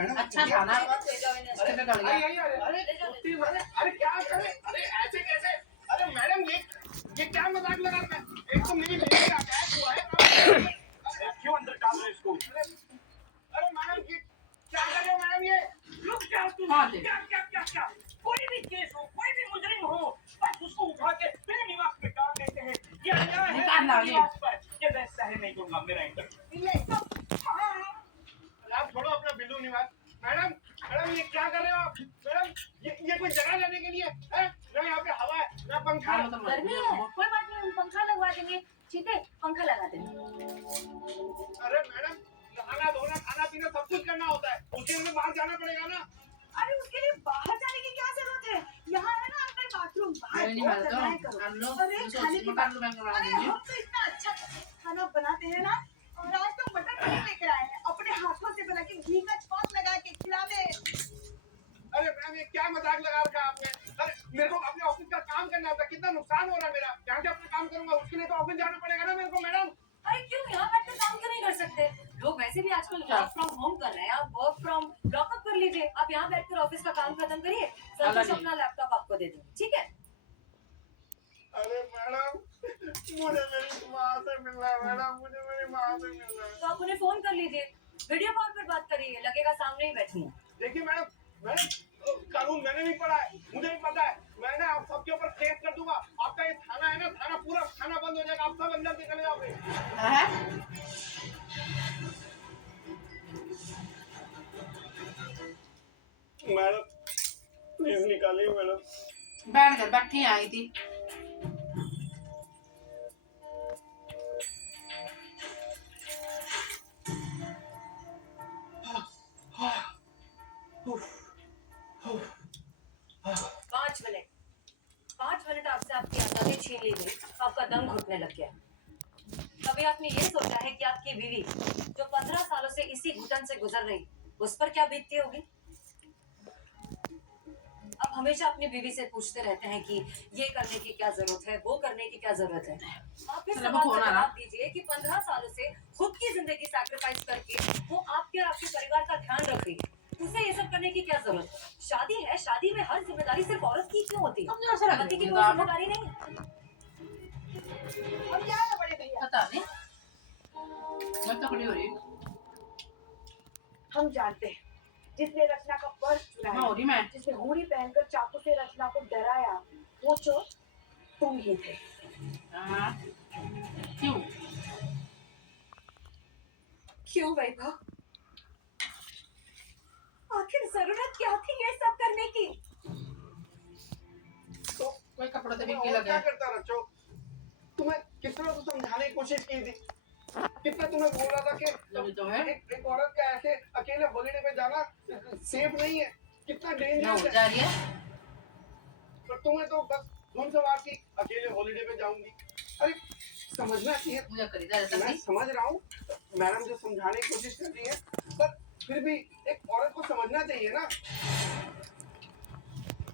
Madam अच्छा खाना अरे क्या करे? अरे ऐसे कैसे? अरे मैडम ये क्या मजाक लगा रहे हैं? एक तो मेरी लेडी का अटैक हुआ है। अरे क्यों अंदर डाल रहे इसको? अरे मैडम ये क्या कर रहे हो मैडम? ये रुक जाओ तुम। क्या कोई भी केस हो, कोई भी मुजरिम हो, बस उसको उठा के मेरे निवास में डाल देते हैं। ये अन्याय है मेरे निवास पर। ये मैं सहन नहीं दूंगा। मेरा इंटरव्यू आप छोड़ो अपना बिल्लू निवास। मैडम ये क्या कर रहे हो आप? मैडम ये कोई जगह लेने के लिए है ना? यहाँ पे हवा है ना पंखा है। गर्मी है, कोई बात नहीं, हम पंखा लगवा देंगे। ठीक है, पंखा लगा देंगे। अरे मैडम नहाना धोना खाना पीना सब कुछ करना होता है, उसके लिए बाहर जाना पड़ेगा ना। अरे उसके लिए बाहर जाने की क्या जरूरत है? यहाँ है ना अंदर बाथरूम, बाहर नहीं बहुत तो करना है करो। हम लोग अरे खाने की बात, अरे हम तो इतना अच्छा खाना बनाते हैं ना। और आज तो मटन पनीर लेकर आए हैं, अपने हाथों से बना के घी का छौंक लगा के खिलावे। अरे मैम ये क्या मजाक लगा रखा आपने? अरे मेरे को अपने ऑफिस का काम करना होता है, कितना नुकसान हो रहा है मेरा। जहाँ से अपना काम करूंगा उसके लिए तो ऑफिस जाना पड़ेगा ना मेरे को। मैडम अरे क्यों यहाँ बैठकर काम क्यों नहीं कर सकते? लोग वैसे भी आजकल वर्क फ्रॉम होम कर रहे हैं, आप वर्क फ्रॉम लॉकअप कर लीजिए। आप यहाँ बैठकर ऑफिस का काम खत्म करिए, संतोष अपना लैपटॉप आपको दे देंगे, ठीक है? अरे मैडम मुझे मेरी माँ से मिलना है। मैडम मुझे मेरी माँ से मिलना है। तो आप उन्हें फोन कर लीजिए, वीडियो कॉल पर बात करिए, लगेगा सामने ही बैठी है। देखिए मैडम कानून मैंने भी पढ़ा है, मुझे भी पता है। मैं ना आप सबके ऊपर केस कर दूंगा। आपका ये थाना है ना, थाना पूरा थाना बंद हो जाएगा। आप सब अंदर से चले जाओगे। मैडम प्लीज निकालिए मैडम। बैठ कर बैठी आई थी। पाँच मिनट आपसे आपकी आजादी छीन ली गई, आपका दम घुटने लग गया। कभी आपने ये सोचा है कि आपकी बीवी जो 15 सालों से इसी घुटन से गुजर रही, उस पर क्या बीतती होगी? आप हमेशा अपनी बीवी से पूछते रहते हैं कि ये करने की क्या जरूरत है, वो करने की क्या जरूरत है। आप इस सवाल का जवाब दीजिए कि 15 सालों से खुद की जिंदगी सैक्रिफाइस करके वो आपके और आपके परिवार का ध्यान रख रही है, उसे ये सब करने की क्या जरूरत है? शादी है, शादी में हर जिम्मेदारी सिर्फ औरत की क्यों होती है? पति की कोई जिम्मेदारी नहीं है? और क्या है बड़े भैया? पता नहीं मैं तो खड़ी हो रही हम जानते हैं जिसने रचना का पर्स चुराया, हो रही मैं जिसने हुडी पहनकर चाकू से रचना को डराया, वो चोर तुम ही थे। क्यों क्यों वैभव? आखिर जरूरत क्या थी ये सब करने की? तो कोई कपड़ा तो तुम्हें बिक और लगा क्या करता रचो? तुम्हें कितना तो समझाने की कोशिश की थी, कितना तुम्हें बोल रहा था कि तो है एक औरत का ऐसे अकेले हॉलिडे पे जाना सेफ नहीं है, कितना डेंजरस है। जा रही है पर तुम्हें तो बस धुन सवार की अकेले हॉलिडे पे जाऊंगी। अरे समझना चाहिए। मुझे खरीदा जाता मैं समझ रहा हूँ मैडम जो समझाने की कोशिश कर रही है, पर फिर भी एक औरत को समझना चाहिए ना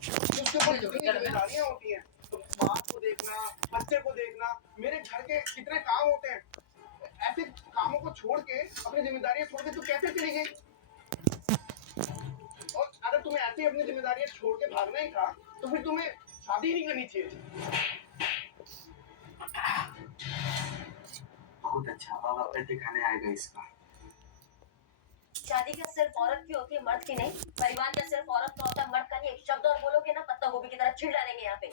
उसके ऊपर कितनी जिम्मेदारियां होती हैं। तो बाप को देखना, बच्चे को देखना, मेरे घर के कितने काम होते हैं। ऐसे कामों को छोड़ के, अपनी जिम्मेदारियां छोड़ के तू कैसे चली गई? और अगर तुम्हें ऐसी अपनी जिम्मेदारियां छोड़ के भागना ही था तो फिर तुम्हें शादी नहीं करनी चाहिए। बहुत अच्छा, बाबा बर्थडे खाने आएगा इसका। शादी का सिर्फ औरत की होती है, मर्द की नहीं। परिवार का सिर्फ औरत का होता है, मर्द का नहीं। एक शब्द और बोलोगे ना पत्ता गोभी की तरह छिड़ डालेंगे यहाँ पे।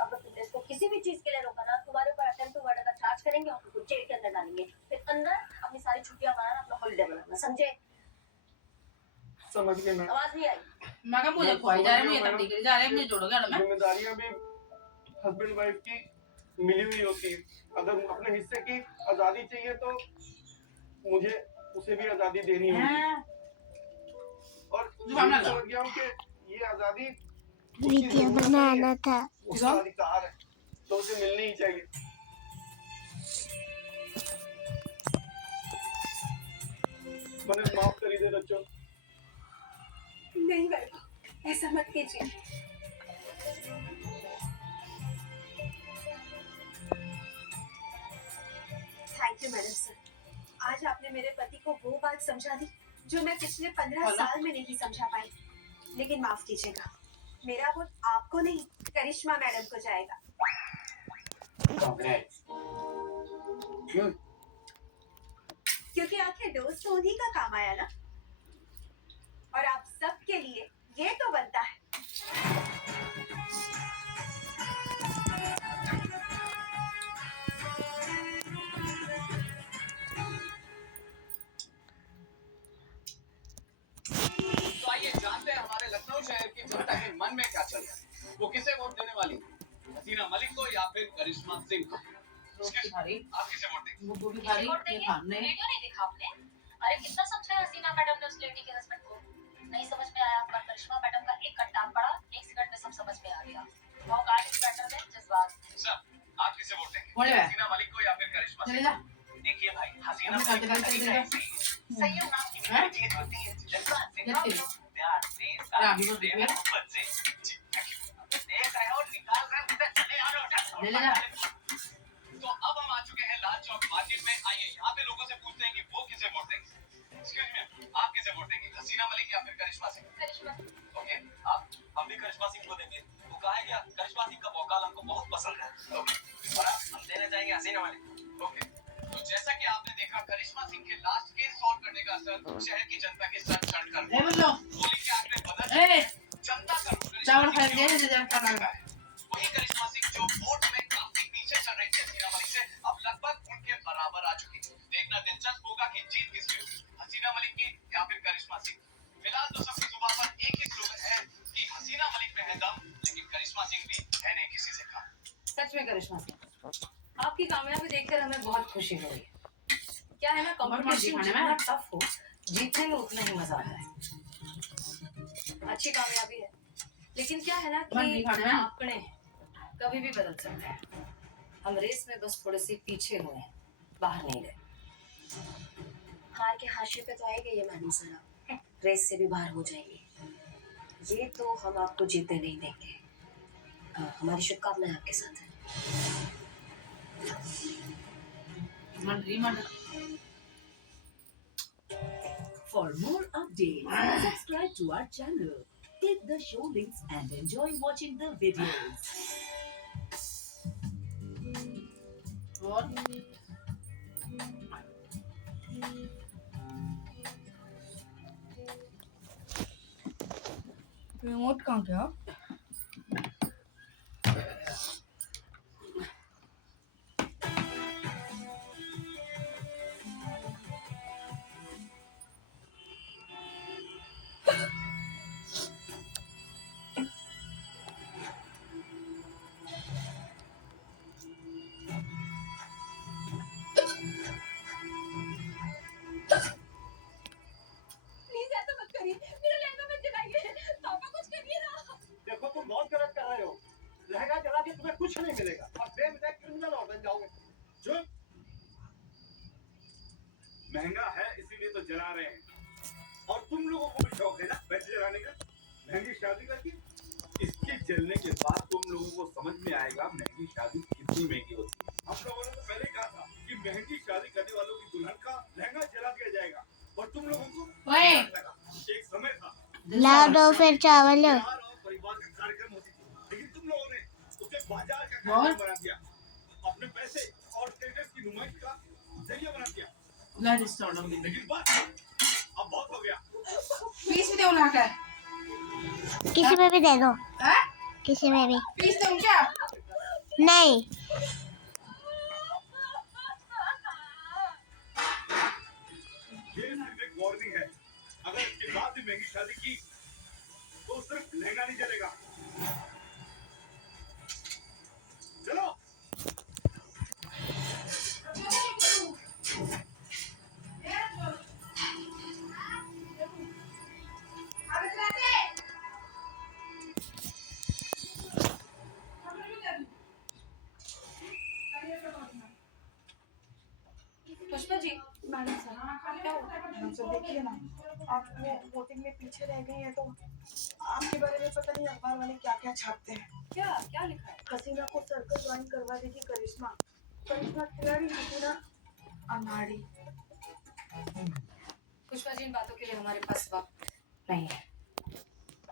अगर तुमने इसको किसी भी चीज के लिए रोका ना, तुम्हारे ऊपर अटेम्प्ट टू मर्डर का चार्ज करेंगे और तुमको जेल के अंदर डालेंगे। फिर अंदर अपनी सारी छुट्टियां मारना, अपना हॉलिडे मनाना, समझे? समझ गए मैं। आवाज नहीं आई? मैं कहा मुझे खोई जा रहा है, मुझे तब निकल जा रहा है, मुझे जोड़ोगे ना मैं। जिम्मेदारियां भी हस्बैंड वाइफ की मिली हुई होती है। अगर अपने हिस्से की आजादी चाहिए तो मुझे उसे भी आजादी देनी होगी। और समझ गया हूँ कि ये आजादी वीडियो बनाना था, उसका अधिकार है तो उसे मिलनी ही चाहिए। मैंने माफ कर दे बच्चों। नहीं वैभव, ऐसा मत कीजिए। थैंक यू मैडम सर, आज आपने मेरे पति को वो बात समझा दी जो मैं पिछले 15 साल में नहीं समझा पाई। लेकिन माफ कीजिएगा, मेरा वोट आपको नहीं करिश्मा मैडम को जाएगा। कांग्रेस। क्यों? क्योंकि आपके दोस्त तो उन्हीं का काम आया ना, और आप सबके लिए ये तो बनता है। तो आइए जानते हैं हमारे लखनऊ शहर की जनता के मन में क्या चल रहा है। वो किसे वोट देने वाली है, हसीना मलिक को या फिर करिश्मा सिंह को? रोटी खा रही, आप किसे वोट देंगे? वो भी खा रही, ये खाने। वीडियो नहीं देखा आपने? अरे कितना समझाया हसीना मैडम ने उस लेडी के हस्बैंड को, नहीं समझ में आया। पर करिश्मा मैडम का एक कट्टा पड़ा, एक सेकंड में सब समझ में आ गया। औकात इज बेटर देन जज्बात। सर, आप किसे वोट देंगे, बोले बे। हसीना मलिक को या फिर करिश्मा चले सिंह जा। को? देखिए भाई, हसीना अभी मलिक का खाते तरीका खाते ऐसे ही है। संयम नाम की हैं? चीज होती है, जज्बा से, ये तेरे। प्यार से, राबी को प्रेम, देखिए। मोहब्बत से। जी, देख रहे हो, निकाल रहे हो, उधर चले आ रहे हो, ले जा। तो अब हम आ चुके हैं लाल चौक मार्केट में। आइए यहाँ पे लोगों से पूछते हैं कि वो किसे वोट देंगे। एक्सक्यूज मी, आप किसे वोट देंगे, हसीना मलिक या फिर करिश्मा सिंह? करिश्मा ओके, आप? हम भी करिश्मा सिंह को देंगे। वो कहा है क्या, करिश्मा सिंह का वोकल हमको बहुत पसंद है। ओके, और हम देना चाहेंगे हसीना मलिक। ओके, तो जैसा कि आपने देखा, करिश्मा सिंह के लास्ट केस सॉल्व करने का असर शहर की जनता के सर चढ़कर ए बोलो, गोली के आग में बदल ए जनता का रुख चावल खा करिश्मा ले, सिंह ले जा की ओर खाना। है। वही करिश्मा सिंह जो वोट में काफी पीछे चल रही थी हसीना मलिक से, अब लगभग उनके बराबर आ चुकी। देखना दिलचस्प होगा कि जीत किसकी होगी, हसीना मलिक की या फिर करिश्मा सिंह। फिलहाल तो सबकी जुबान पर एक ही स्लोगन है कि हसीना मलिक में है दम, लेकिन करिश्मा सिंह भी है नहीं किसी से कम। सच में करिश्मा सिंह, आपकी कामयाबी देखकर हमें बहुत खुशी हो रही है। क्या है ना, कंपटीशन खाने जितना में। टफ हो, जीतने में उतना ही मजा आता है। अच्छी कामयाबी है, लेकिन क्या है ना मंडी कि खाने में। आंकड़े कभी भी बदल सकते हैं। हम रेस में बस थोड़े से पीछे हुए हैं, बाहर नहीं गए। हार के हाशिए पे तो आएंगे ये मैडम साहब, रेस से भी बाहर हो जाएंगे। ये तो हम आपको जीतने नहीं देंगे। हमारी शुभकामनाएं आपके साथ है। Mandi Mandi. For more updates, subscribe to our channel, click the show links and enjoy watching the videos. और रिमोट कहाँ गया? प्लीज ऐसा मत करिए, मेरा लहंगा मत जलाइए। पापा कुछ करिए ना। देखो, तुम बहुत गलत कर रहे हो। लहंगा जला के तुम्हें कुछ नहीं मिलेगा और बेवजह क्रिमिनल और बन जाओगे। चुप। महंगा है इसीलिए तो जला रहे हैं, और तुम लोगों को भी शौक है ना पैसे जलाने का। महंगी शादी करके इसके जलने के बाद तुम लोगों को समझ में आएगा महंगी शादी कितनी महंगी होती है। हम लोगों ने तो पहले ही कहा था कि महंगी शादी करने वालों की दुल्हन का लहंगा जला दिया जाएगा, और तुम लोगों को ओए लगा। एक समय था ला दो फिर चावल। प्यार और परिवार का कार्यक्रम होती थी, लेकिन तुम लोगों ने उसे बाजार का कार्यक्रम बना दिया, अपने पैसे और स्टेटस की नुमाइश का जरिया बना दिया। ला डिस्टर्ब हम दिन। लेकिन बस अब बहुत हो गया। पीस भी दे उला के। किसी में भी दे दो, हैं? किसी में भी पीस दूं क्या? नहीं। ये सिर्फ एक वार्निंग है, अगर इसके बाद भी महंगी शादी की तो सिर्फ लहंगा नहीं जलेगा। चलो। पुष्पा जी, मैडम साहब क्या होता है? मैडम साहब देखिए ना, आप वो वोटिंग में पीछे रह गई हैं तो आपके बारे में पता नहीं अखबार वाले क्या क्या छापते हैं। क्या क्या लिखा है? हसीना को सर्कल ज्वाइन करवा देगी करिश्मा। करिश्मा खिलाड़ी, हसीना अनाड़ी। पुष्पा जी, इन बातों के लिए हमारे पास वक्त नहीं है।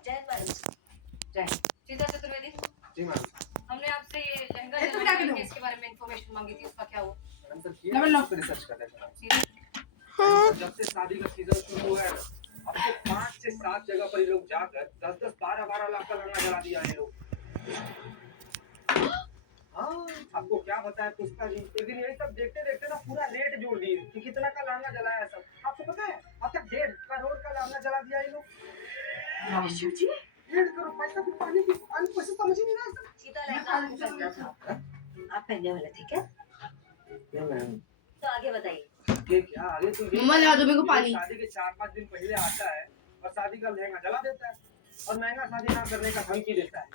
जय मैडम। जय सीता चतुर्वेदी, जी मैडम। हमने आपसे ये लहंगा एक मिनट जलाने आके के दो। केस के बारे में इंफॉर्मेशन मांगी थी, उसका क्या हुआ? Madam sir double lock. किया रिसर्च कर रहे हैं। सीधी मैडम, जब से शादी का सीजन शुरू हुआ है अब तो 5 से 7 जगह पर ये लोग जाकर 10-10, 12-12 लाख का लहंगा जला दिया ये लोग। हाँ, आपको क्या बताएं पुष्पा जी, एक दिन यही सब देखते देखते ना पूरा रेट जोड़ दिए कि कितना का लहंगा जलाया सब। आपको पता है अब तक 1.5 करोड़ का लहंगा जला दिया ये लोग। 1.5 करोड़ पैसा की पानी की पैसे समझ ही नहीं रहा है। सीता लहंगा आपको पहनना था, आप पहनने वाले थे क्या? नहीं मैम, तो आगे बताइए। ये क्या आगे तो ये मम्मा ला दो मेरे को पानी। शादी के 4-5 दिन पहले आता है और शादी का लहंगा जला देता है और महंगा शादी ना करने का धमकी देता है।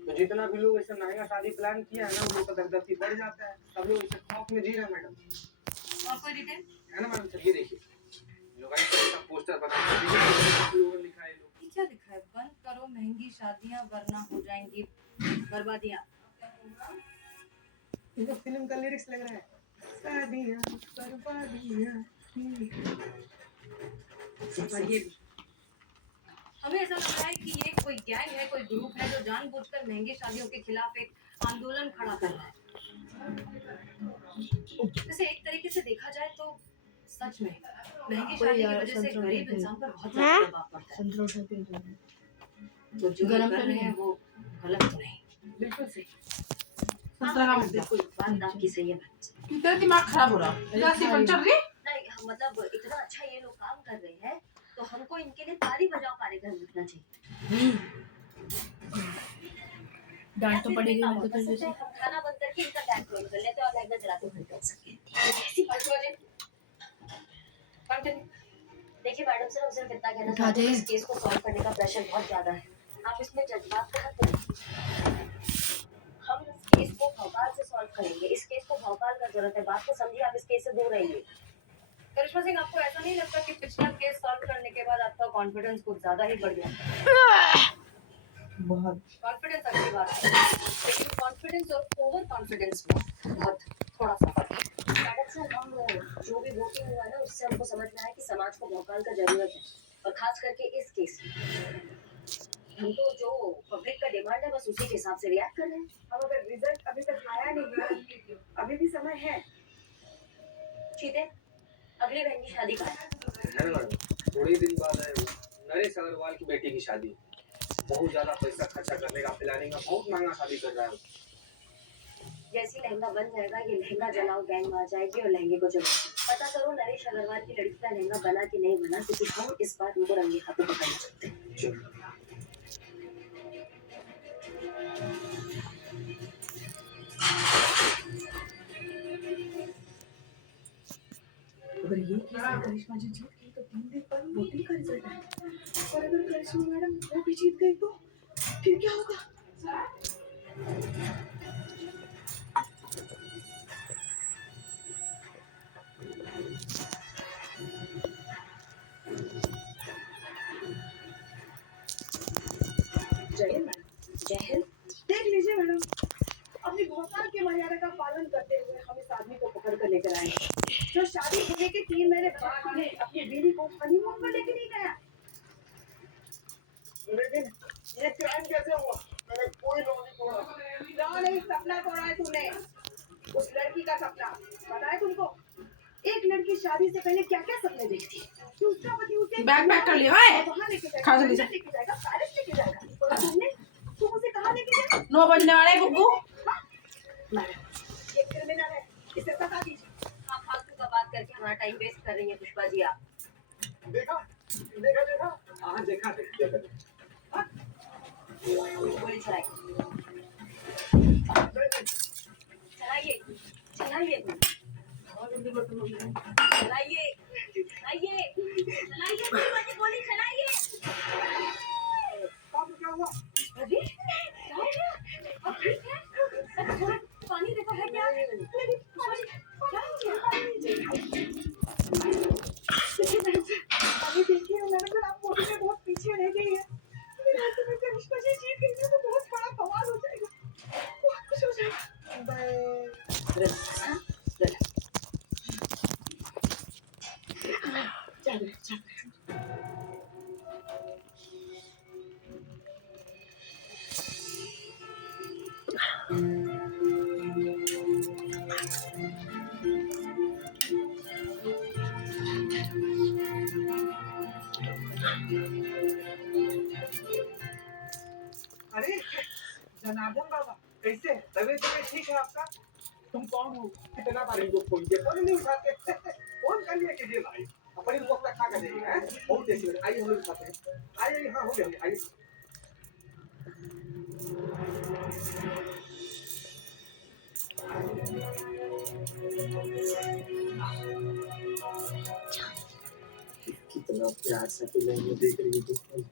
तो जितना भी लोग ऐसे महंगा शादी प्लान किया है ना, उन लोग का दगदगी बढ़ जाता है। सब लोग इसे खौफ में जी रहे हैं मैडम। और कोई डिटेल? है ना मैडम? सर ये देखिए, लोग ऐसा पोस्टर बना के लोगों लिखा है लोग। ये क्या लिखा है? बंद करो महंगी शादियां वरना हो जाएंगी बर्बादियां। इनको फिल्म का लिरिक्स लग रहा है, शादियां बर्बादियां। हमें ऐसा लग रहा है कि ये कोई गैंग है, कोई ग्रुप है जो जानबूझकर महंगी शादियों के खिलाफ एक आंदोलन खड़ा कर रहा है। वैसे एक तरीके से देखा जाए तो सच में महंगी शादी की वजह से गरीब इंसान पर बहुत ज्यादा प्रभाव पड़ता है। तो जो गरम कर रहे हैं वो गलत तो नहीं, बिल्कुल सही। बिल्कुल बात आपकी सही है मैडम। कितना दिमाग खराब हो रहा है। नहीं मतलब इतना अच्छा ये लोग काम कर रहे हैं तो हमको इनके लिए ताली बजाओ कार्यक्रम रखना चाहिए। डांट तो पड़ेगी हम मेरे को तो जैसे। खाना बंद करके इनका बैंक रोल कर लेते और लहंगा जलाते हुए कर सके। देखिए मैडम सर, हम सिर्फ इतना कहना चाहते हैं कि इस केस को सॉल्व करने का प्रेशर बहुत ज्यादा है। आप इसमें जज्बात को मत करिए। हम इस केस को भौकाल से सॉल्व करेंगे। इस केस को भौकाल का जरूरत है। बात को समझिए, आप इस केस से दूर रहिए। करिश्मा सिंह, आपको ऐसा नहीं लगता कि पिछला केस सॉल्व करने के बाद आपका कॉन्फिडेंस कुछ ज्यादा ही बढ़ गया? बहुत। कॉन्फिडेंस अच्छी बात है, लेकिन कॉन्फिडेंस और ओवर कॉन्फिडेंस में बहुत थोड़ा सा फर्क है। मैडम सर, हम जो भी वोटिंग हुआ ना उससे हमको समझ में आया कि समाज को भौकाल का जरूरत है, और खास करके इस केस में हम तो जो पब्लिक का डिमांड है बस उसी के हिसाब से रिएक्ट कर रहे हैं। अब अगर रिजल्ट अभी तक आया नहीं है, अभी भी समय है। चीते, अगली बहन की शादी का है। है ना मैडम? थोड़ी दिन बाद है नरेश अग्रवाल की बेटी की शादी। बहुत ज्यादा पैसा खर्चा करने का प्लानिंग है, बहुत महंगा शादी कर रहा है। जैसे लहंगा बन जाएगा, ये लहंगा जलाओ गैंग आ जाएगी और लहंगे को जलाओ। पता करो नरेश अग्रवाल की लड़की का लहंगा बना कि नहीं बना, क्योंकि हम इस बार उनको रंगे हाथों पकड़ना चाहते हैं। अगर ये केस में करिश्मा जी जीत गई तो 3 दिन बाद वोटिंग का रिजल्ट आएगा। और अगर करिश्मा मैडम वो भी जीत गई तो फिर क्या होगा? जय हिंद मैडम। जय हिंद। देख लीजिए मैडम, अपनी भौकाल के मर्यादा का पालन करते हुए हम इस आदमी को पकड़ कर लेकर आए, जो शादी होने के 3 महीने बाद में अपनी बीवी को हनीमून पर लेके नहीं गया। लेकिन ये क्राइम कैसे हुआ? मैंने कोई लॉ नहीं तोड़ा। लॉ नहीं, सपना तोड़ा है तूने। उस लड़की का सपना पता है तुमको? एक लड़की शादी से पहले क्या क्या सपने देखती है कि उसका पति उसे बैग पैक कर लिया है। वहाँ लेके खा जाएगा, जल्दी से। लंदन लेके जाएगा, पेरिस लेके जाएगा। और तुम उसे कहाँ लेके जाए? 9 बजने वाले हैं गुग्गू। ये क्रिमिनल है, इसे सजा दीजिए। आप फालतू का बात करके हमारा टाइम वेस्ट कर रही है पुष्पा जी। आप देखा देखा देखा, हाँ देखा देखा। गोली चलाइए चलाइए चलाइए चलाइए चलाइए चलाइए गोली चलाइए। क्या हुआ? अरे क्या हो गया? अब ठीक है? अब थोड़ा पानी देखो है क्या? क्या हो गया? अभी देखिए मैंने कहा आप वोटिंग में बहुत पीछे रह गई है। मेरे हाथ में करिश्मा जी जीत गई है तो बहुत बड़ा बवाल हो जाएगा, बहुत कुछ हो जाएगा। अरे जनार्दन बाबा, कैसे तबीयत ठीक है आपका? तुम कौन हो? कितना बार इनको फोन किया, फोन नहीं उठाते। फोन कर लिया कीजिए भाई, अपनी वक्त खा कर जाइए। हैं बहुत टेस्टी है, आइए हम लोग खाते हैं। आइए, हाँ हो गया, आइए। कितना प्यार से लहंगा देख रही है तुम।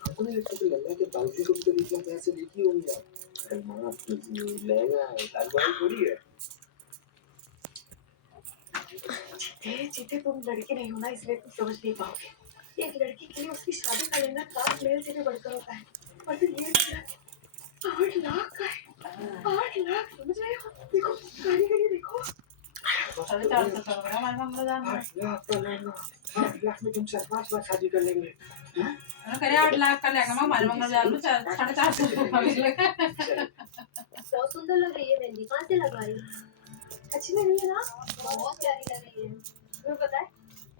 हमको नहीं लगता कि लहंगा के बाजू को तो इतना प्यार से देखी होंगी आप। अरे माफ कीजिए, लहंगा है, ताजमहल थोड़ी है। जीते तुम लड़की नहीं हो ना, इसलिए तुम समझ नहीं पाओगे। एक लड़की के लिए उसकी शादी का लेना ताजमहल से भी बढ़कर होता है, और फिर ये 8 लाख का है। 8 लाख, समझ रहे हो? देखो कारीगरी देखो। 450 का होगा हमारे मंगलदान में। 8 लाख का लहंगा, 8 लाख में तुम 4-5 बार शादी कर लेंगे। करे 8 लाख का लहंगा हमारे मंगलदान में 450 का मिलेगा। बहुत सुंदर लग रही है मेहंदी, कहाँ से लगवाई? अच्छी लग रही है ना? बहुत प्यारी लग रही है। तुम्हें पता है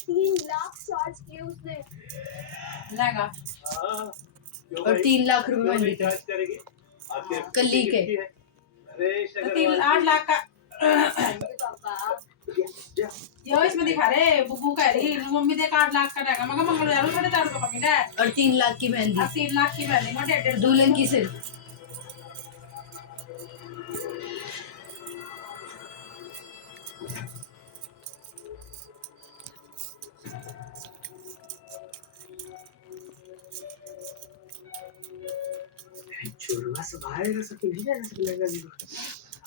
3 लाख चार्ज किए उसने। लहंगा और 3 लाख रुपए में चार्ज करेगी आपके कली के। अरे तो 8 लाख का पापा यो इसमें दिखा रहे बुबू कह रही मम्मी देख 8 लाख का लहंगा मगर मंगलदान में 450 का मिला है और 3 लाख की मेहंदी 3 लाख की मेहंदी में 1.5 दुल्हन की सिर्फ। चोरवा सब आएगा, सब नहीं जाएगा, सब लहंगा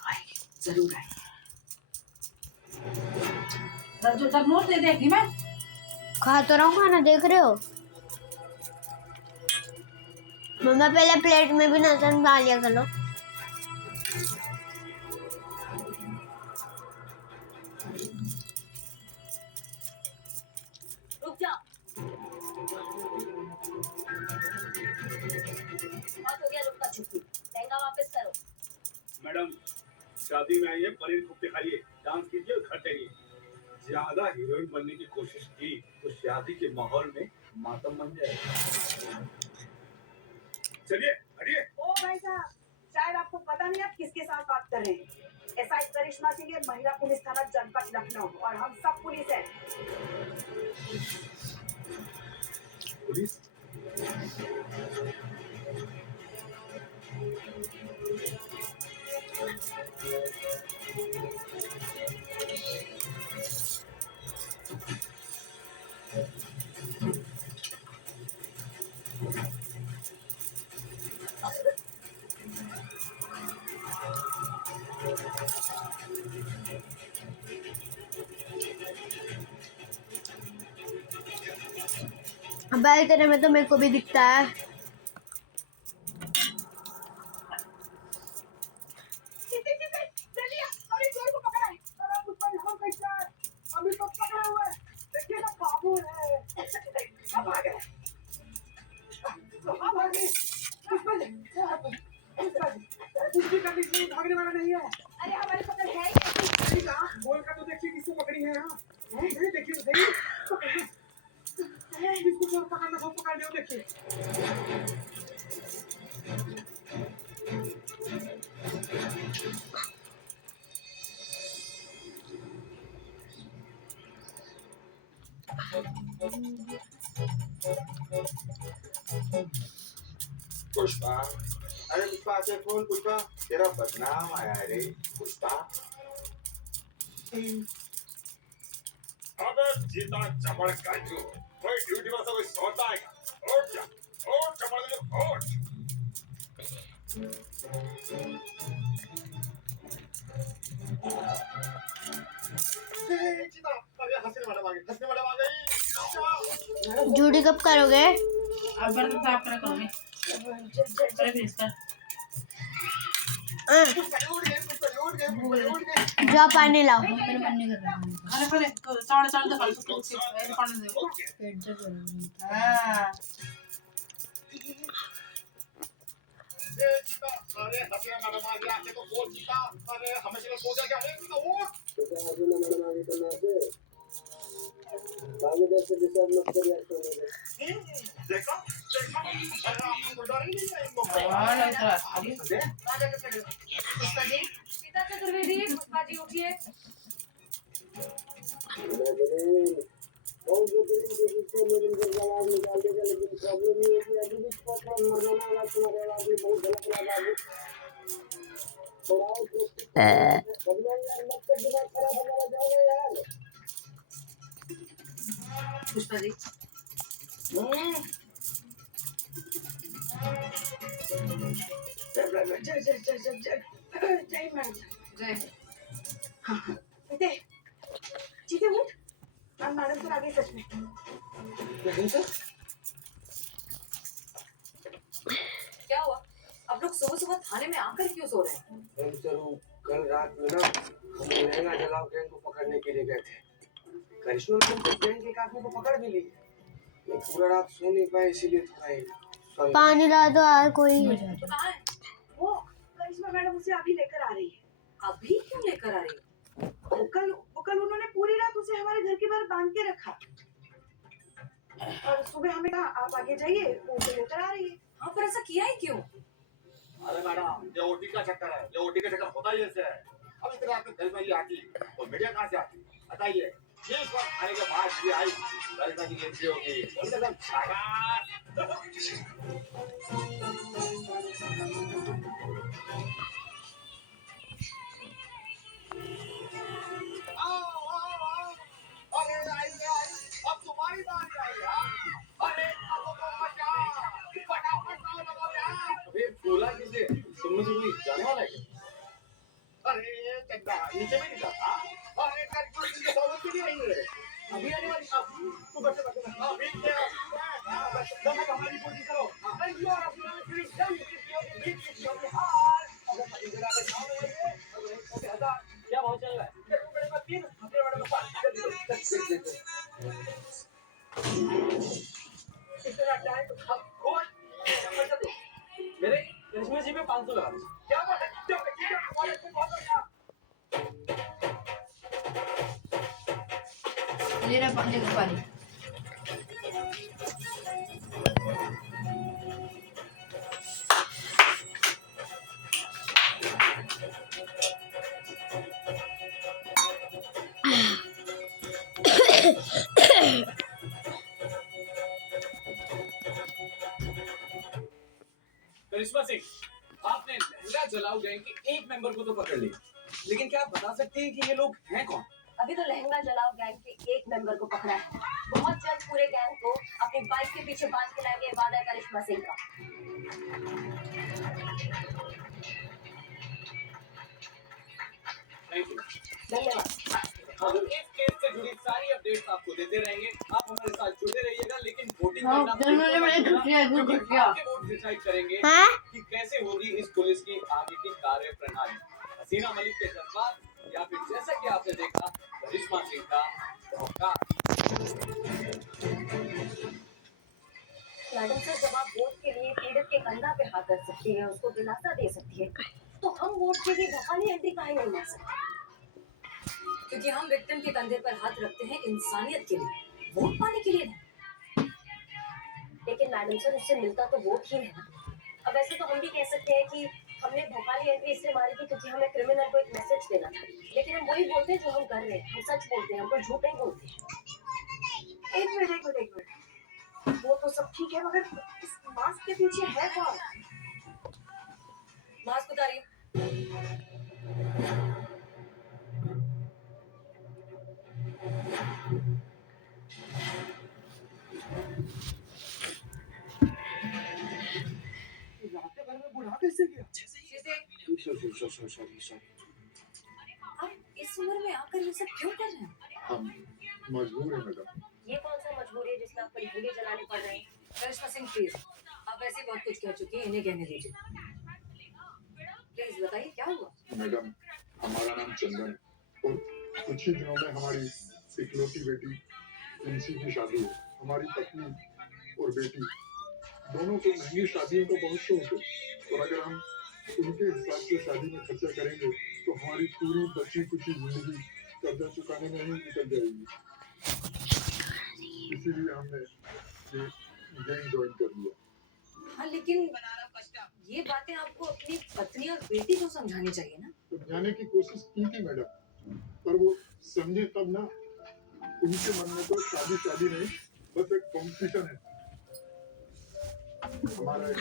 आएगी, जरूर आएगी। जब नोट दे देगी मैं खा तो रहा हूँ, खाना देख रहे हो? मम्मा पहले प्लेट में भी नजर डाल लिया करो। रुक जा। बहुत हो गया रुक का छुट्टी, लहंगा वापस करो। मैडम शादी में आई है, पनीर कुफ्ते खाइए, डांस कीजिए और घर जाइए। ज्यादा हीरोइन बनने की कोशिश की तो शादी के माहौल में मातम बन जाएगा। चलिए हटिए। ओ भाई साहब, शायद आपको पता नहीं आप किसके साथ बात कर रहे हैं। एसआई करिश्मा के लिए महिला पुलिस थाना जनपद लखनऊ, और हम सब पुलिस हैं। पुलिस? भाई तेरे में तो मेरे को भी दिखता है। जल्दी अभी चोर को पकड़ा है। सारा कुछ पर हम कैसा है, अभी तो पकड़े हुए हैं। देखिए ना बाबू है। अब आ गए, अब आ गए। कुछ भी करने के लिए भागने वाला नहीं है। अरे हमारी पकड़ है ही नहीं। कहाँ बोल कर तो देखिए किसको पकड़ी है। यहाँ देखिए तो सही, जिसको चोर पकड़ना हो पकड़ लियो। देखिए पुष्पा, अरे पुष्पा आके फोन। पुष्पा तेरा बदनाम आया है रे पुष्पा। अबे जीता चपड़ काजू, कोई ड्यूटी पर कोई सोता है क्या? उठ जा, उठ चपड़ दे, उठ। जीता, अरे हंसने वाला आ गई। ड्यूटी कब करोगे? अब बर्तन साफ करा करोगे अरे फिर इसका पुष्पा जाओ पानी लाओ। अरे पहले 4:30 दफा पानी दे। हाँ अरे हसीना मैडम आ गया देखो बोल जीता। अरे हमेशा सो जा क्या है वो देखो देखो अरे आपको डर ही नहीं है इनको पुष्पा जी, सीता चतुर्वेदी, पुष्पा जी उठिए। पुष्पा जी, जय मैडम। जय। जीते जीते उठ। मैडम सर आ गई सच में। क्या हुआ? आप लोग सुबह सुबह थाने में आकर क्यों सो रहे हैं? कल रात में ना हम लहंगा जलाओ गैंग को पकड़ने के लिए गए थे। करिश्मा मैडम तो गैंग के काफी को पकड़ भी ली। मैं पूरा रात सो नहीं पाया इसीलिए थोड़ा पानी ला दो यार कोई। तो कहाँ है? वो करिश्मा मैडम उसे अभी लेकर आ रही है। अभी क्यों लेकर आ रही है? कल उन्होंने पूरी रात उसे हमारे घर के बाहर बांध के रखा और सुबह हमें कहा आप आगे जाइए, वो उसे लेकर आ रही है। हाँ, पर ऐसा किया ही क्यों? अरे मैडम ये ओटी का चक्कर है। ये ओटी का चक्कर होता ही ऐसे है। अब इतना आपके घर में ये आती और मीडिया कहाँ से आती बताइए। इस वक्त आने के बाद ये आई लड़का की एंट्री होगी एकदम शाबाश। अरे आई अब तुम्हारी बारी आई यार। अरे अब तो मचा फटाफट लगाओ यार। अबे बोला किसे तुम में से कोई जाने वाला है? अरे चंदा नीचे में नहीं जाता। अरे कल की सौलत भी नहीं है अभी आने वाली। तू बैठ अभी क्या हमारी कोशिश करो। अरे यू आर अपना फ्री हार अगर इधर आके सामने क्या भाव चल रहा है? मेरे पास 3 अपने बड़े में 5 इतना टाइम तो खोल मेरे करिश्मा जी पे 500 लगा दो। क्या बात है? ले रहा पानी का पानी। करिश्मा सिंह, आपने लहंगा जलाओ गैंग के एक मेंबर को तो पकड़ लिया, लेकिन क्या आप बता सकते हैं कि ये लोग हैं कौन? अभी तो लहंगा जलाओ गैंग के एक मेंबर को पकड़ा है। बहुत जल्द पूरे गैंग को अपनी बाइक के पीछे बांध के लाएंगे, वादा है करिश्मा सिंह का। Thank you. धन्यवाद। हम इस केस से जुड़ी सारी अपडेट्स आपको देते रहेंगे। आप हमारे साथ जुड़े रहिएगा, लेकिन वोटिंग आपके वोट डिसाइड करेंगे कि कैसे होगी इस पुलिस की आगे की कार्य प्रणाली। हसीना मलिक के जज्बात या फिर जैसा कि आपने देखा करिश्मा सिंह का धोखा। मैडम सर, जब आप वोट के लिए पीड़ित के कंधा पे हाथ रख सकती है, उसको दिलासा दे सकती है, तो हम वोट के लिए बहाली एंट्री काहे नहीं मार सकते? क्योंकि हम विक्टिम के कंधे पर हाथ रखते हैं इंसानियत के लिए, वोट पाने के लिए नहीं। लेकिन मैडम सर, उससे मिलता तो वोट ही है ना। अब ऐसे तो हम भी कह सकते हैं कि हमने भोपाली एंट्री इसलिए मारी थी क्योंकि हमें क्रिमिनल को एक मैसेज देना था। लेकिन हम वही बोलते हैं जो हम कर रहे हैं, हम सच बोलते हैं, हम कोई झूठ नहीं बोलते। एक मिनट, वो तो सब ठीक है, मगर इस मास्क के पीछे है कौन? मास्क उतारिए। कैसे गया? आप इस उम्र में आकर ये सब क्यों कर रहे हैं? हम मजबूर हैं मैडम। ये कौन सा मजबूरी है जिसमें आपको गोली चलाने पड़ रहे हैं? करिश्मा सिंह प्लीज, आप ऐसे बहुत कुछ कह चुकी हैं, इन्हें कहने दीजिए। प्लीज बताइए क्या हुआ? मैडम हमारा नाम चंदन है और कुछ ही दिनों में हमारी इकलौती बेटी प्रिंसी की शादी है। हमारी पत्नी और बेटी दोनों को महंगी शादियों का बहुत शौक है और अगर हम उनके हिसाब से शादी में खर्चा करेंगे तो हमारी पूरी बची कुची जिंदगी कर्जा चुकाने में ही निकल जाएगी। इसीलिए हमने ये गैंग ज्वाइन कर लिया। हाँ, लेकिन ये बातें आपको अपनी पत्नी और बेटी को समझानी चाहिए ना। समझाने की कोशिश की थी मैडम, पर वो समझे तब ना। उनके मन में तो शादी शादी नहीं, बस एक कंपटीशन है। हमारा एक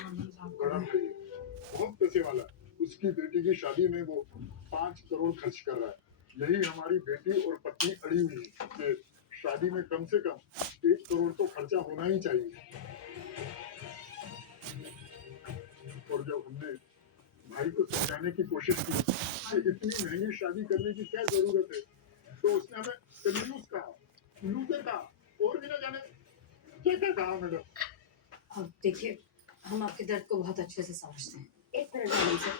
बड़ा भाई है, बहुत पैसे वाला, उसकी बेटी की शादी में वो 5 करोड़ खर्च कर रहा है। यही हमारी बेटी और पत्नी अड़ी हुई है कि शादी में कम से कम 1 करोड़ तो खर्चा होना ही चाहिए। और जब हमने भाई को समझाने की कोशिश की कि इतनी महंगी शादी करने की क्या जरूरत है, तो उसने हमें कंजूस कहा, लूटर कहा और भी ना जाने क्या क्या कहा मैडम। अब देखिए, हम आपके दर्द को बहुत अच्छे से समझते हैं। एक मिनट मैडम सर,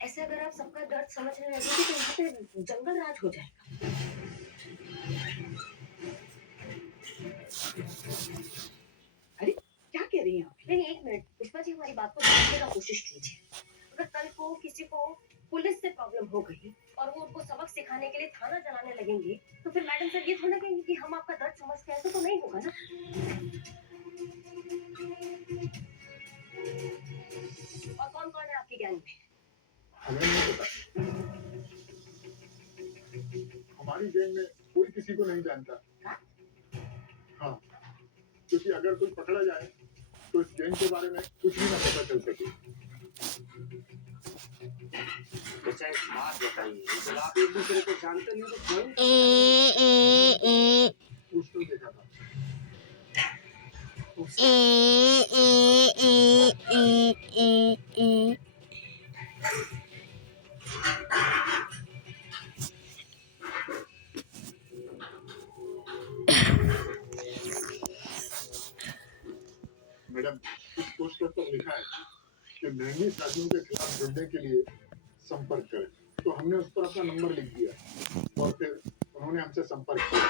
ऐसे अगर आप सबका दर्द समझने लगेंगे तो यहाँ पे जंगल राज हो जाएगा। अरे क्या कह रही हैं आप? नहीं, एक मिनट पुष्पा जी, हमारी बात को समझने का कोशिश कीजिए। अगर कल को किसी को पुलिस से प्रॉब्लम हो गई और वो उनको सबक सिखाने के लिए थाना चलाने लगेंगे, तो फिर मैडम सर ये थोड़ा कहेंगे कि हम आपका दर्द समझते हैं। ऐसा तो नहीं होगा ना। और कौन कौन है आपकी गैंग में? हमें नहीं पता, हमारी गैंग में कोई किसी को नहीं जानता। हाँ, क्योंकि अगर कोई पकड़ा जाए तो इस गैंग के बारे में कुछ भी ना पता चल सके। अच्छा एक बात बताइए, जब आप एक दूसरे को जानते नहीं तो क्यों? कुछ तो देखा था। मैडम, इस पोस्टर पर लिखा है कि महंगी शादियों के खिलाफ जुड़ने के लिए संपर्क करें। तो हमने उस पर अपना नंबर लिख दिया और फिर उन्होंने हमसे संपर्क किया।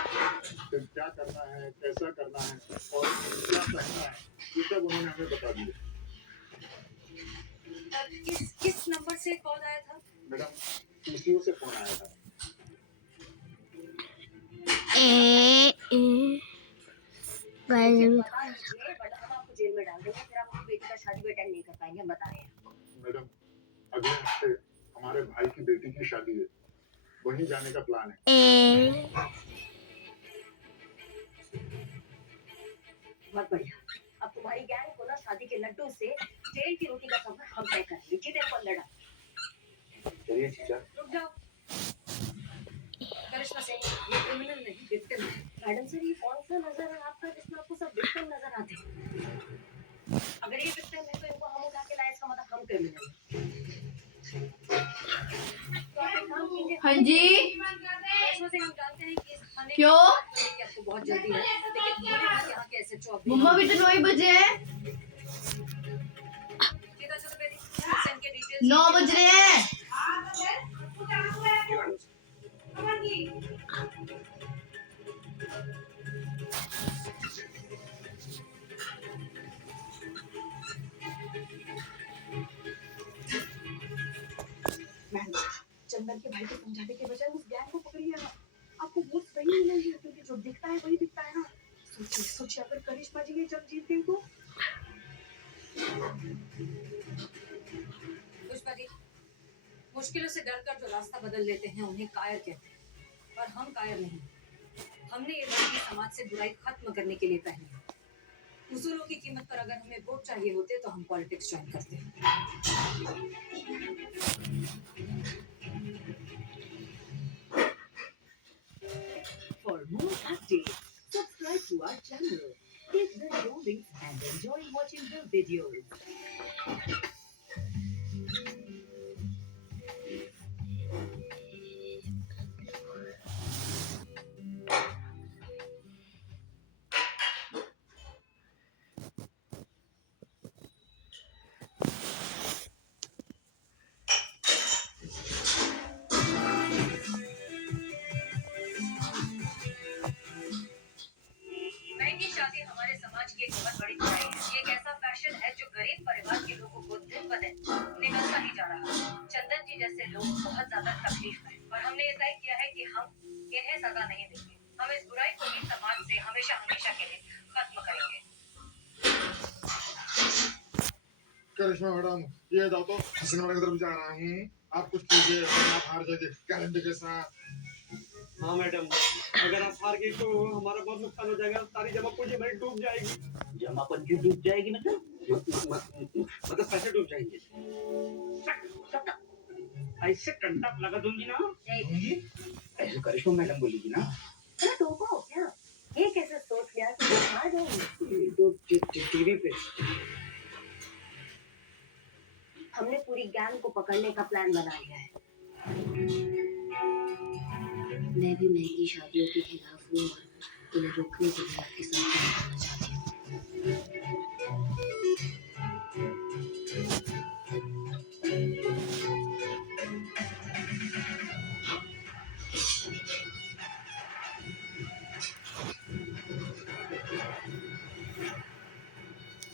फिर क्या करना है, कैसा करना है और क्या पहनना है, ये सब उन्होंने हमें बता दिया। किस नंबर से कॉल आया था? मैडम, पीसीओ से फोन आया था। हम आपको जेल में डाल देंगे, फिर आप अपनी बेटी का शादी अटेंड नहीं कर पाएंगे, हम बता रहे हैं। मैडम, अगले हफ्ते हमारे भाई की बेटी की शादी है, वहीं जाने का प्लान है। बहुत बढ़िया। अब तुम्हारी गैंग को ना शादी के लड्डू से जेल की रोटी का सफर हम तय कर लीजिए। तेरे को अंदर डाल। चलिए जीजा। रुक जाओ। करिश्मा सिंह, ये क्रिमिनल नहीं, विक्टिम है। मैडम सर, ये कौन सा नजर है आपका जिसमें आपको सब विक्टिम नजर आते हैं? अगर ये विक्टिम है तो इनको हम उठा के लाए, इसका मतलब हम क्रिमिनल हैं। तो आप एक काम कीजिए। हाँ जी। करिश्मा सिंह, हम जानते हैं कि इस खाने क्यों? की आपको बहुत जल्दी है, लेकिन पूरे दिन यहाँ के SHO मम्मा भी तो 9 बजे हैं। सीधा चलो बेटी, इनके डिटेल्स 9 बज रहे हैं। मैडम, चंदन के भाई को समझाने के बजाय उस गैंग को पकड़िए ना। आपको वोट वही मिलेंगे, क्योंकि जो दिखता है वही दिखता है ना। सोचिए सोचिए, अगर करिश्मा जी ये जंग जीत गई तो। पुष्पा जी, मुश्किलों से डरकर जो रास्ता बदल लेते हैं उन्हें कायर कहते हैं, पर हम कायर नहीं। हमने ये वर्दी समाज से बुराई खत्म करने के लिए पहनी है। उसूलों की कीमत पर अगर हमें वोट चाहिए होते तो हम पॉलिटिक्स ज्वाइन करते हैं। For more updates, subscribe to our channel, click the show links and enjoy watching the videos. जगह नहीं देंगे। हम इस बुराई को भी समाज से हमेशा हमेशा के लिए खत्म करेंगे। करिश्मा मैडम, ये जाओ तो हसीना मैडम की तरफ जा रहा हूँ। आप कुछ कीजिए वरना आप हार जाएंगे गारंटी के साथ। हाँ मैडम, अगर आप हार गई तो हमारा बहुत नुकसान हो जाएगा। सारी जमा पूंजी हमारी डूब जाएगी। जमा पूंजी डूब जाएगी मतलब पैसे डूब जाएंगे। ऐसे कंटक लगा दूंगी ना। ऐसे करिश्मा मैडम बोलेगी ना। अरे टोको हो क्या? ये कैसे सोच लिया कि तुम हार जाओगे? तो टीवी पे हमने पूरी गैंग को पकड़ने का प्लान बना लिया है। मैं भी महंगी शादियों के खिलाफ हूँ और उन्हें रोकने के लिए आपके साथ काम करना चाहती हूँ।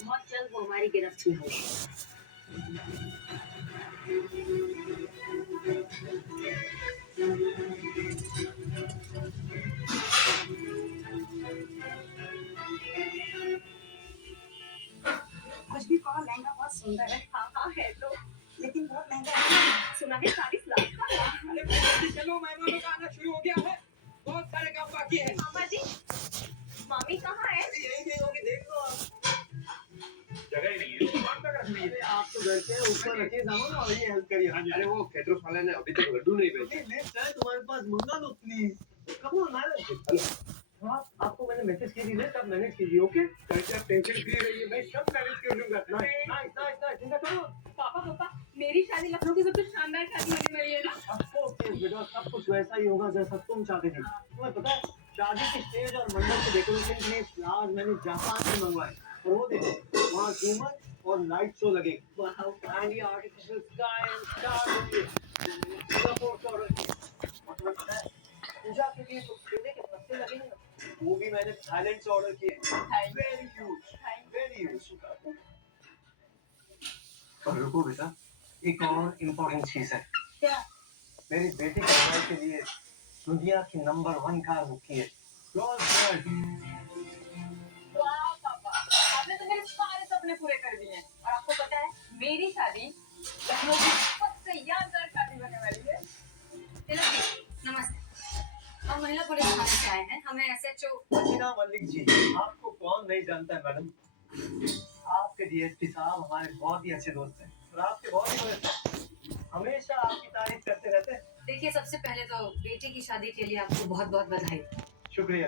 बहुत जल्द वो हमारी गिरफ्त में होगी। कुछ भी कहो, लहंगा बहुत सुंदर है। हाँ है तो, लेकिन बहुत महंगा है। सुना है 40 लाख का। अरे चलो, मेहमानों का आना शुरू हो गया है। बहुत सारे काम बाकी है। मामा जी, मामी कहाँ है? यही होगी, देख लो आप। जगह ही नहीं है। आप तो घर के ऊपर रखिए सामान और ये हेल्प करिए। अरे वो कैटरस वाले ने अभी तक लड्डू नहीं भेजे। तुम्हारे पास मंगा लो प्लीज। Come on manage. आपको मैंने मैसेज की थी ना, तब मैनेज कीजिए। ओके, करके आप टेंशन फ्री रहिए, मैं सब मैनेज कर लूंगा। नाइस चिंता करो। पापा, मेरी शादी लखनऊ की सबसे शानदार शादी होने वाली है ना? बेटा, सब कुछ वैसा ही होगा जैसा तुम चाहते थे। तुम्हें पता है, शादी की स्टेज और मंडप के डेकोरेशन के लिए फ्लावर्स मैंने जापान से मंगवाए। और वो देखो, वहाँ झूमर और लाइट शो लगेगा। एंड ये आर्टिफिशियल स्काई एंड स्टार पूजा के लिए तो केले के पत्ते लगेंगे, वो भी मैंने थाईलैंड से ऑर्डर किए। Very huge, very huge. और रुको बेटा, एक और इम्पोर्टेंट चीज है। क्या? मेरी बेटी के बर्थडे के लिए दुनिया की नंबर 1 कार बुक की है। वाह पापा, आपने तो मेरे सारे सपने पूरे कर दिए हैं। और आपको पता है, मेरी शादी लखनऊ की सबसे यादगार शादी होने वाली है। तिलक जी, नमस्ते। हम महिला पुलिस थाने से आए हैं। हमें एसएचओ हसीना मलिक जी, आपको कौन नहीं जानता है मैडम। आपके डीएसपी साहब हमारे बहुत ही अच्छे दोस्त हैं और आपके बहुत ही दोस्त हैं, हमेशा आपकी तारीफ करते रहते हैं। देखिए, सबसे पहले तो बेटी की शादी के लिए आपको बहुत बहुत बधाई। शुक्रिया।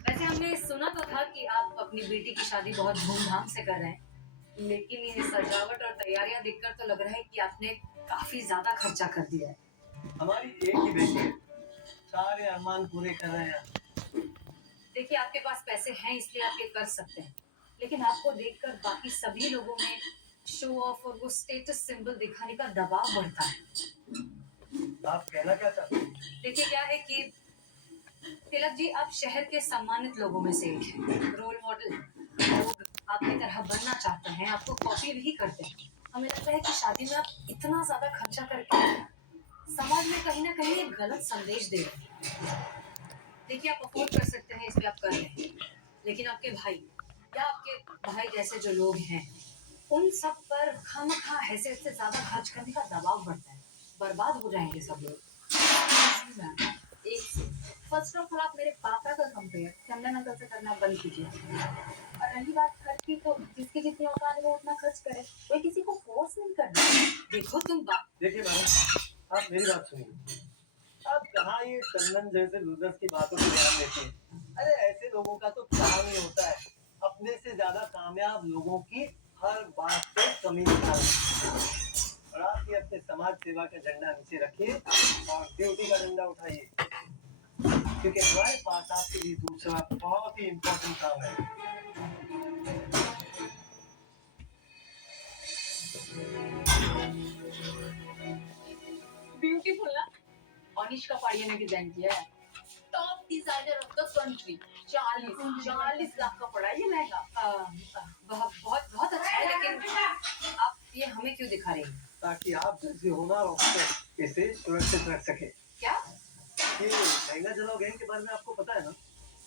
वैसे हमने सुना तो था कि आप अपनी बेटी की शादी बहुत धूमधाम से कर रहे हैं, लेकिन ये सजावट और तैयारियां देखकर तो लग रहा है कि आपने काफी ज्यादा खर्चा कर दिया है। हमारी एक ही बेटी है, सारे अरमान पूरे कर रहे हैं। देखिए, आपके पास पैसे हैं इसलिए आप ये कर सकते हैं, लेकिन आपको देखकर बाकी सभी लोगों में शो ऑफ और वो स्टेटस सिंबल दिखाने का दबाव बढ़ता है। आप कहना क्या चाहते हैं? देखिए, क्या है कि तिलक जी, आप शहर के सम्मानित लोगों में से एक हैं, रोल मॉडल। लोग आपकी तरह बनना चाहते हैं, आपको कॉपी भी करते हैं। हमें लगता है कि शादी में आप इतना ज्यादा खर्चा करके समाज में कहीं ना कहीं एक गलत संदेश दे रहे हैं। देखिए, आप अफोर्ड कर सकते हैं इसलिए आप कर रहे हैं, लेकिन आपके भाई या आपके भाई जैसे जो लोग हैं, उन सब पर खामखा हैसियत से ज्यादा खर्च करने का दबाव बढ़ता है। बर्बाद हो जाएंगे सब लोग। फर्स्ट ऑफ ऑल, आप मेरे पापा का कंपेयर चंदन अंकल से करना बंद कीजिए। और रही बात खर्च की, तो जिसकी जितनी औकात है वो उतना खर्च करे, कोई किसी को फोर्स नहीं करना। देखो, तुम बात देखिए मैडम, आप मेरी बात सुनिए। आप कहाँ ये चंदन जैसे लूजर्स की बातों पर ध्यान देते हैं? अरे ऐसे लोगों का तो काम ही होता है अपने से ज्यादा कामयाब लोगों की हर बात पे कमी निकालना। और आप ये अपने समाज सेवा का झंडा नीचे रखिए और ड्यूटी का डंडा उठाइए, क्योंकि हमारे पास आपके लिए दूसरा बहुत ही इम्पोर्टेंट काम है। ब्यूटीफुल ना? अनिष्का पाड़िया ने डिजाइन किया है। Top designer of the country. 40 lakh का पड़ा है ये लहंगा। बहुत बहुत अच्छा है, लेकिन आप ये हमें क्यों दिखा रही हैं? ताकि आप जैसे होनर ऑफिसर इसे सुरक्षित रख सके। क्या? ये लहंगा जलाओ गैंग के बारे में आपको पता है ना,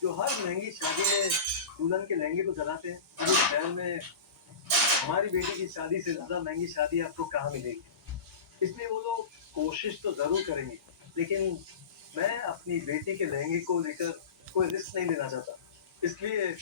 जो हर महंगी शादी में दुल्हन के लहंगे को जलाते हैं, इस शहर में हमारी बेटी की शादी से ज्यादा महंगी शादी आपको कहाँ मिलेगी। इसलिए वो लोग कोशिश तो जरूर करेंगे, लेकिन मैं अपनी बेटी के लहंगे को लेकर कोई रिस्क नहीं लेना चाहता, इसलिए